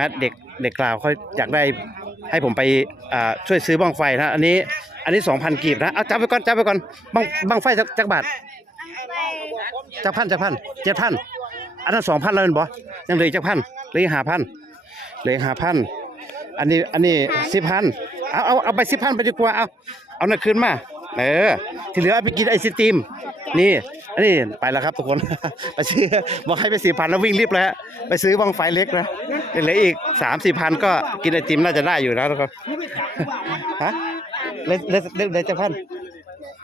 นะเด็กเด็กกล่าวเขาอยากได้ให้ผมไปอ่าช่วยซื้อบ้างไฟนะอันนี้อันนี้สองพันกีบนะเอาจับไปก่อนจับไปก่อนบ้างบ้างไฟจักจักบาทจักพันจักพันเจ็ดพันอันนั้นสองพันแล้วเป็นบ่ยังเหลือจักพันเหลือห้าพันเหลือห้าพันอันนี้อันนี้สิบพันเอาเอาเอาไปสิบพันไปดีกว่าเอาเอาหน่ะคืนมา เออ ที่เหลือเอาไปกินไอศตรีม นี่อันนี้ไปแล้วครับทุกคน ไปซื้อบอกให้ไปสี่พันแล้ววิ่งรีบเลยฮะไปซื้อบ้างไฟเล็กนะเหลืออีกสามสี่พันก็กินไอติมน่าจะได้อยู่นะทุกคนฮะเลยเลยเลยเลยจะพัน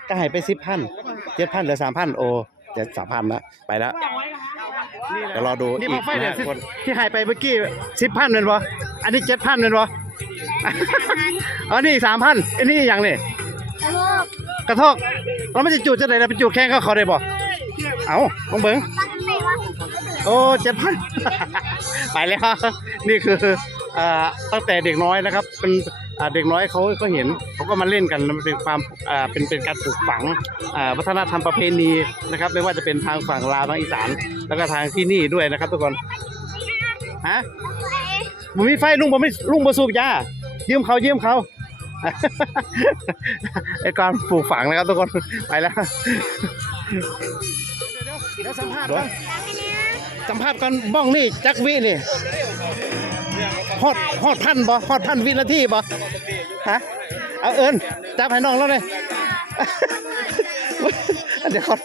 ก็ให้ไปสิบพันเจ็ดพันเหลือสามพันโอ้เจ็ดสามพันละไปแล้วเดี๋ยวรอดูอีกนะคนที่ให้ไปเมื่อกี้สิบพันเป็นบ่อันนี้เจ็ดพันเป็นบ่อันนี้สามพันอันนี้อย่างนี่ กระทอกเราไม่จะจูดจะไหนเราไปจูดแข้งเขาเขาได้บ่เอาลองเบิ้งโอ้เจ็ดพันไปแล้วนี่คืออ่าตั้งแต่เด็กน้อยนะครับ เป็นอ่าเด็กน้อยเขาก็เห็นเขาก็มาเล่นกันมันเป็นความอ่าเป็นเป็นการปลูกฝังอ่าวัฒนธรรมประเพณีนะครับ ไม่ว่าจะเป็นทางฝั่งลาวทางอีสาน แล้วก็ทางที่นี่ด้วยนะครับ ทุกคนฮะผมมีไฟลุงผมไม่ลุงบ่สูบยายืมเขายืมเขา ไอ้การปลูกฝังนะครับทุกคนไปแล้วเดี๋ยวสัมภาษณ์ก่อนสัมภาษณ์ก่อนบ้องนี่จักวินี่ฮอดฮอดพันบ่ฮอดพันวินาทีบ่ฮะเอาเอิญจับให้น้องแล้วเลยเดี๋ยวก่อน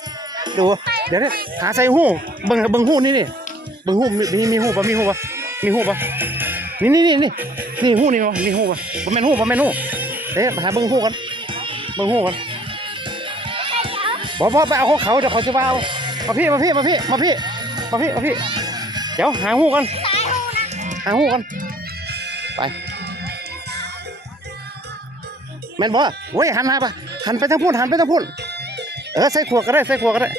ดูเดี๋ยวเดี๋ยวหาใส่หูเบิ่งเบิ่งหูนี่นี่เบิ่งหูมีมีมีหูป่ะมีหูป่ะมีหูป่ะนี่นี่นี่นี่นี่หูนี่ป่ะมีหูป่ะบ่แม่นหูบ่แม่นหู เอ๊ะมาหาเบิ่งหูกันเบิ่งหูกันบ่บ่ไปเอาของเขาเดี๋ยวเขาจะว่าเอามาพี่มาพี่มาพี่มาพี่มาพี่มาพี่ เดี๋ยวหาหูกันหาหูกันไปแม่นบ่โว้ยหันหน้าไปหันไปทางพุ่นหันไปทางพุ่นเออใส่ขวดก็ได้ใส่ขวดก็ได้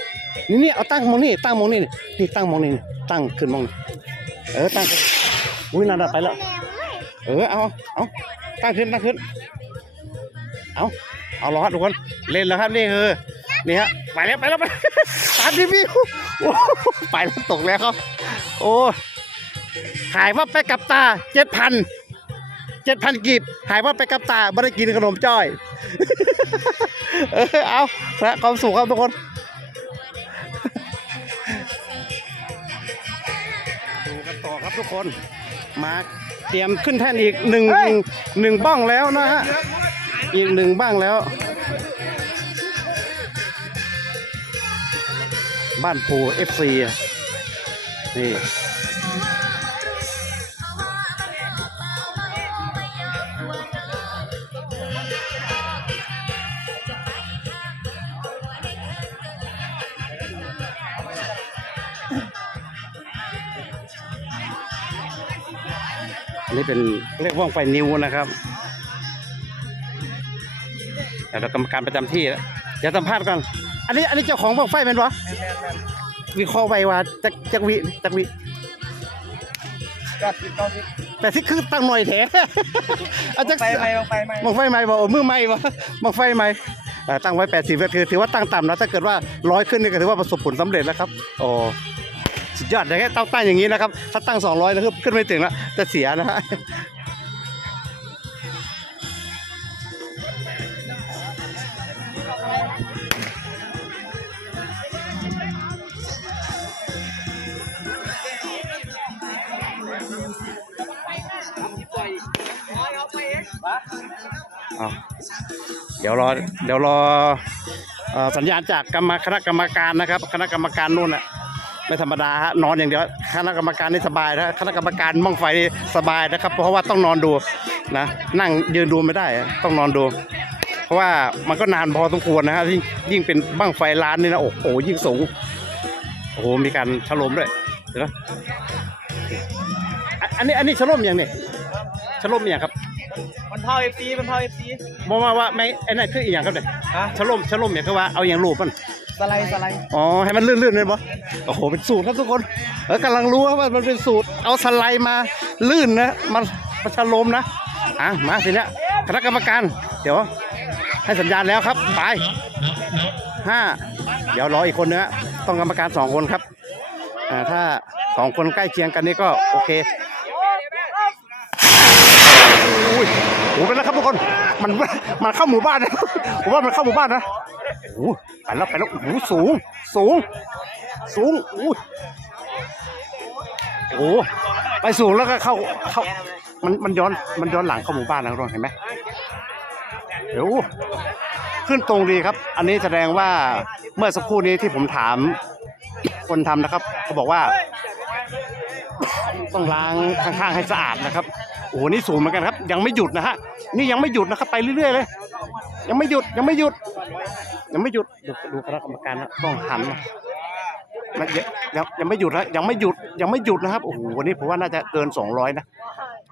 นี่นี่เอาตั้งมองนี่ตั้งมองนี่นี่ตั้งมองนี่นี่ตั้งขึ้นมองนี่เออตั้งอุ้ยนั่นไปแล้วเออเอาเอาตั้งขึ้นตั้งขึ้น เอาเอาล้อทุกคนเล่นแล้วครับนี่คือนี่ฮะไปแล้วไปแล้วไปตามที่พี่โอ้ไปแล้วตกแล้วเขาโอ้หายว่าไปกับตาเจ็ดพันเจ็ดพันกีบหายว่าไปกับตาไม่ได้กินขนมจ้อยเออเอาละความสุขครับทุกคนดูกันต่อครับทุกคนมาเตรียมขึ้นแท่นอีกหนึ่งหนึ่งบ้องแล้วนะฮะ อีกหนึ่งบ้างแล้ว บ้านปูเอฟซีนี่ อันนี้เป็นเรียกว่องไฟนิวนะครับ แต่เรากรรมการประจำที่แล้วเดี๋ยวสัมภาษณ์ก่อนอันนี้อันนี้เจ้าของบ้องไฟเป็นวะวิเคราะห์ไว้ว่าจักจักวิจักวิก็สิบเก้าสิบแต่ที่คือตั้งหน่อยแท้เอาจักไฟไหมลงไฟไหมบ้องไฟใหม่บ่มือใหม่บ่บ้องไฟใหม่เอ่อตั้งไว้แปดสิบก็คือถือว่าตั้งต่ำนะถ้าเกิดว่าร้อยขึ้นนี่ก็ถือว่าประสบผลสำเร็จแล้วครับโอ้สุดยอดเลยแค่ตั้งตั้งอย่างนี้นะครับ ถ้าตั้งสองร้อยแล้วคือขึ้นไม่ถึงแล้วจะเสียนะฮะ เอาเดี๋ยวรอเดี๋ยวรอสัญญาณจากกรรมคณะกรรมการนะครับ คณะกรรมการนู่นน่ะไม่ธรรมดาฮะนอนอย่างเดียวคณะกรรมการนี่สบายนะคณะกรรมการมองไฟนี่สบายนะครับ เพราะว่าต้องนอนดูนะนั่งยืนดูไม่ได้ต้องนอนดู เพราะว่ามันก็นานพอสมควรนะฮะยิ่งเป็นบั้งไฟล้านนี่นะโอ้โหยิ่งสูงโอ้โหมีการฉลมด้วยเดี๋ยวนะอะ อันนี้อันนี้ฉลมอย่างนี่ฉลมอย่างครับมันเท่าเอฟซีมันเท่าเอฟซีบอกมาว่าไม่ไอ้นั่นคืออีกอย่างครับเนี่ยฮะฉลมฉลมเนี่ยคือว่าเอาอย่างรูปมันสไลด์สไลด์อ๋อให้มันลื่นๆเลยบ่โอ้โหเป็นสูตรครับทุกคนเออกำลังรู้ว่ามันเป็นสูตรเอาสไลด์มาลื่นนะมันมันฉลมนะอะมาทีเนี้ยคณะกรรมการเดี๋ยวให้สัญญาณแล้วครับไปห้าเดี๋ยวรออีกคนนึงฮะต้องกรรมการสองคนครับอ่าถ้าสองคนใกล้เคียงกันนี่ก็โอเค อุ้ยโอ้โหไปแล้วครับทุกคน มันมันเข้าหมู่บ้านนะผมว่ามันเข้าหมู่บ้านนะโอ้ไปแล้วไปแล้วโอ้สูง สูง สูงโอู้โอ้ไปสูงแล้วก็เข้าเข้า มันมันย้อนมันย้อนหลังเข้าหมู่บ้านนะทุกคนเห็นไหมเดี๋ยวขึ้นตรงดีครับ อันนี้แสดงว่าเมื่อสักครู่นี้ที่ผมถามคนทำนะครับเขาบอกว่า ต้องล้างข้างๆให้สะอาดนะครับ โอ้โหนี่สูงเหมือนกันครับ ยังไม่หยุดนะฮะนี่ยังไม่หยุดนะครับ ไปเรื่อยๆเลย ยังไม่หยุดยังไม่หยุด ยังไม่หยุดดูดูคณะกรรมการนะต้องหันมามันยังยังยังไม่หยุดนะยังไม่หยุดยังไม่หยุดนะครับโอ้โหวันนี้ผมว่าน่าจะเกินสองร้อยนะ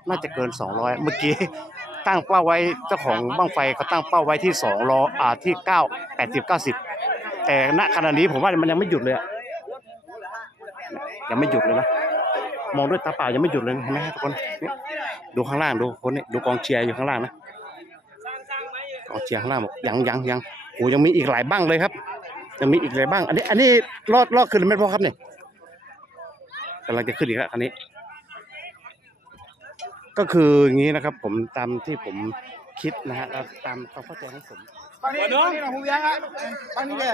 น่าจะเกินสองร้อยเมื่อกี้ตั้งเป้าไว้เจ้าของบ้างไฟเขาตั้งเป้าไว้ที่สองร้อยอ่าที่เก้าแปดสิบเก้าสิบแต่ณขณะนี้ผมว่ามันยังไม่หยุดเลยยังไม่หยุดเลยนะมองด้วยตาเปล่ายังไม่หยุดเลยเห็นไหมทุกคนเนี่ย ดูข้างล่างดูคนนี้ดูกองเชียร์อยู่ข้างล่างนะกองเชียร์ข้างล่างบอกยังยังยังโอ้ยังมีอีกหลายบ้างเลยครับยังมีอีกหลายบ้าง อันนี้ อันนี้รอดรอดขึ้นไม่พอครับเนี่ยกำลังจะขึ้นอีกแล้วอันนี้ ก็คืออย่างนี้นะครับ ผมตามที่ผมคิดนะฮะแล้วตามความเข้าใจของผมฟังนี้ฟังนี้นะหูยังครับฟังนี้เลย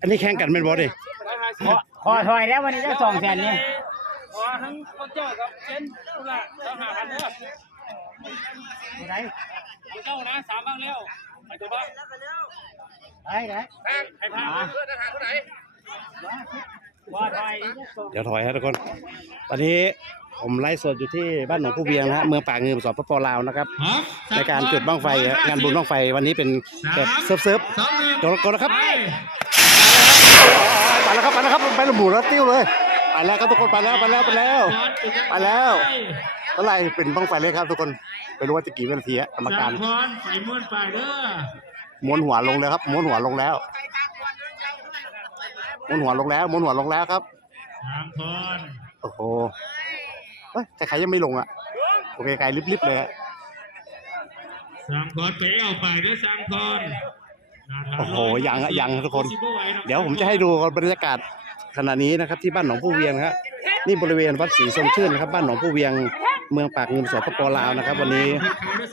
อันนี้แข่งกันเป็นบอสดิพอถอยแล้ววันนี้จะสองแสนนี่ ขอทั้งคนเจ้ากับเจนตุลาต้องหาพันเด้อไหนคนเจ้านะสามบ้างแล้วไปตัวบ้างไหนไหนให้พาเพื่อนทหารคนไหนพอถอยเดี๋ยวถอยครับทุกคน ตอนนี้ผมไลฟ์สดอยู่ที่บ้านหนองผู้เวียงนะฮะเมืองปากเงินสปปลาวนะครับ ในการจุดบ้างไฟฮะงานบุญบ้างไฟวันนี้เป็นแบบเซิร์ฟเซิร์ฟสองหนึ่งจดกดนะครับไปแล้วครับไปแล้วครับไประบุแล้วติ้วเลย ไปแล้วครับทุกคนไปแล้วไปแล้วไปแล้ว ไปแล้วเท่าไหร่เป็นบ้างไฟเลยครับทุกคนไม่รู้ว่าจะกี่วินาทีฮะกรรมการพรไฟม้วนไปเด้อม้วนหัวลงเลยครับม้วนหัวลงแล้วม้วนหัวลงแล้วม้วนหัวลงแล้วครับสามพรโอ้โหเฮ้ยแต่ใครยังไม่ลงอะโอเคไกลลิบๆเลยฮะสามพรไปเอาไปเด้อสามพรโอ้โหยังอะยังทุกคน เดี๋ยวผมจะให้ดูบรรยากาศ ขณะนี้นะครับที่บ้านหนองผู้เวียงนะครับนี่บริเวณวัดศรีทรงชื่นนะครับบ้านหนองผู้เวียงเมืองปากเงินสปปลาวนะครับ วันนี้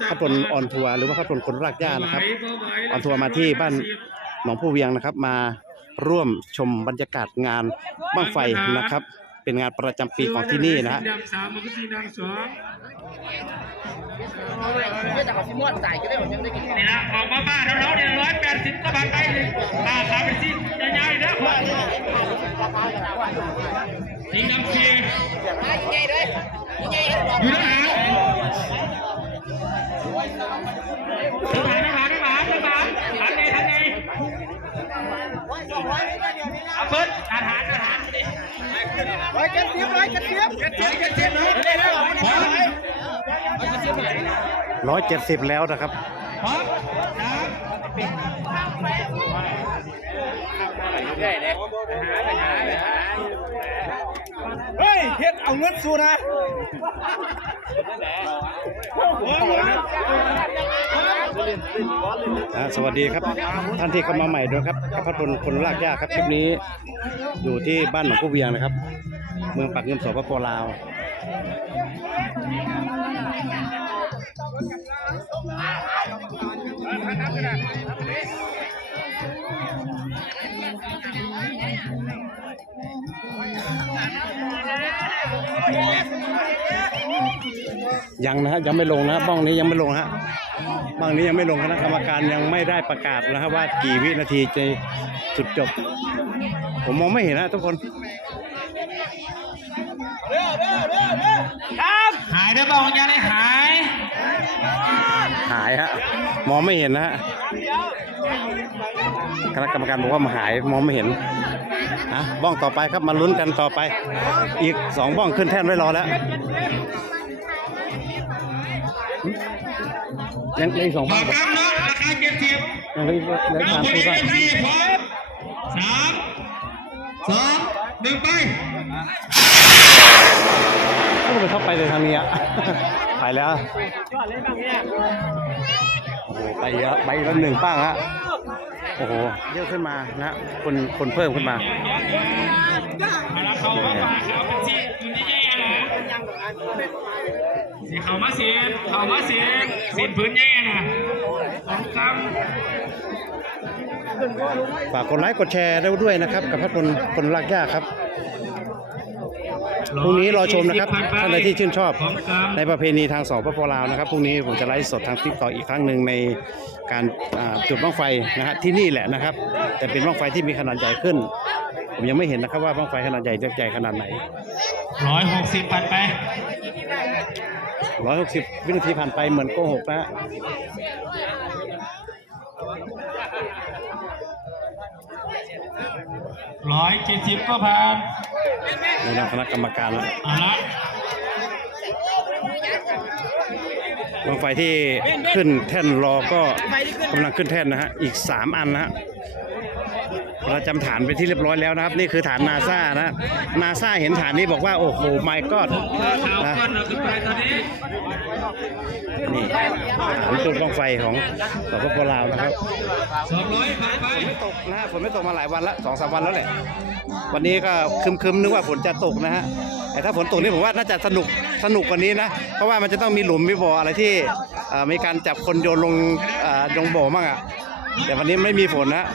ข้าพลออนทัวร์หรือว่าข้าพลคนรากหญ้านะครับออนทัวร์มาที่บ้านหนองผู้เวียงนะครับ มาร่วมชมบรรยากาศงานบ้างไฟนะครับ เป็นงานประจำปีของที่นี่นะฮะดำสามมันก็สีดำสองเพื่อจะเอาซิมอนใส่ก็ได้ผมยังได้กินนี่นะออกมาบ้านเราเนี่ยร้อยแปดสิบก็บาทไปเลยตาขาเป็นสีใหญ่ๆนะพ่อสีดำสีอยู่นะฮะทหารทหารทหารทหารทันไงทันไงเอาเบิร์ดทหารทหาร ร้อยเจ็ดสิบร้อยเจ็ดสิบเจ็ดสิบเจ็ดสิบได้แล้วพร้อมร้อยเจ็ดสิบแล้วนะครับพร้อมสามเฮ้ยเฮ็ดเอาเงินสู้นะ สวัสดีครับ ท่านที่เข้ามาใหม่ด้วยครับข้าพเจ้คนลากยากครับคลิปนี้ อยู่ที่บ้านหนองผู้เวียงนะครับ เมืองปากเงินสปปลาวยังนะฮะยังไม่ลงนะบ้องนี้ยังไม่ลงฮะ บ้องนี้ยังไม่ลงคณะกรรมการยังไม่ได้ประกาศนะครับว่ากี่วินาทีจะจุดจบ ผมมองไม่เห็นนะทุกคนหายได้บ้างยังได้หาย หายฮะมองไม่เห็นนะฮะคณะกรรมการบอกว่ามันหายมองไม่เห็นอะบ้องต่อไปครับมาลุ้นกันต่อไป อีกสองบ้องขึ้นแท่นไว้รอแล้ว ยังยังอีกสองบบ้าองกกำเนาะราคาเจ็ดสิบยังเหลืออีกเหลือเราสามคนคู่เอบ้างฟซีพร้อมสามสองหนึ่งไปถ้ามันเข้าไปในทางนี้อะ ไปแล้วโอ้โหไปเยอะไปอีกแล้วหนึ่งป้างฮะโอ้โหเยอะขึ้นมานะฮะคนคนเพิ่มขึ้นมาเอาละเขาว่าขาวเป็นสีตัวนี้ใหญ่ๆนะ สีเขามาเสียนเขามาเสียนเสียนพื้นแย่น่ะสองคฝากกดไลค์กดแชร์ได้ด้วยนะครับ กับพระคนคนรักยากครับำพรุ่งนี้รอชมนะครับท่านใดที่ชื่นชอบของกลางในประเพณีทางสองพระพลาวนะครับพรุ่งนี้ผมจะไลฟ์สดทางทิกต่ออีกครั้งหนึ่งในการอ่าจุดบ้างไฟนะฮะที่นี่แหละนะครับ แต่เป็นบ้างไฟที่มีขนาดใหญ่ขึ้น ผมยังไม่เห็นนะครับว่าบ้างไฟขนาดใหญ่จะใหญ่ขนาดไหนร้อยหกสิบพันไป 160วินาทีผ่านไปเหมือนโกหกนะฮะร้อยเจ็ดสิบก็ผ่านในนามคณะกรรมการแล้วเอาละบ้างไฟที่ขึ้นแท่นรอก็กำลังขึ้นแท่นนะฮะ อีก3อันนะฮะ เราจำฐานไปที่เรียบร้อยแล้วนะครับ นี่คือฐานนาซานะนาซาเห็นฐานนี้บอกว่าโอ้โห my god ข่าวนะก้อนเราขึ้นไปตอนนี้นี่ฐานจุดบ้างไฟของสปปลาวนะครับฝนไม่ตกนะฮะฝนไม่ตกมาหลายวันละสองสามวันแล้วแหละวันนี้ก็ครึมๆนึกว่าฝนจะตกนะฮะแต่ถ้าฝนตกนี่ผมว่าน่าจะสนุกสนุกกว่านี้นะ เพราะว่ามันจะต้องมีหลุมมีบ่ออะไรที่มีการจับคนโยนลงลงบ่อมั่งอะแต่วันนี้ไม่มีฝนนะ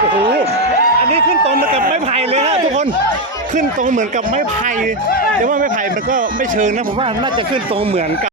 โอ้โห อันนี้ขึ้นตรงเหมือนกับไม้ไผ่เลยฮะทุกคน ขึ้นตรงเหมือนกับไม้ไผ่แต่ว่าไม้ไผ่มันก็ไม่เชิงนะผมว่าน่าจะขึ้นตรงเหมือนกับ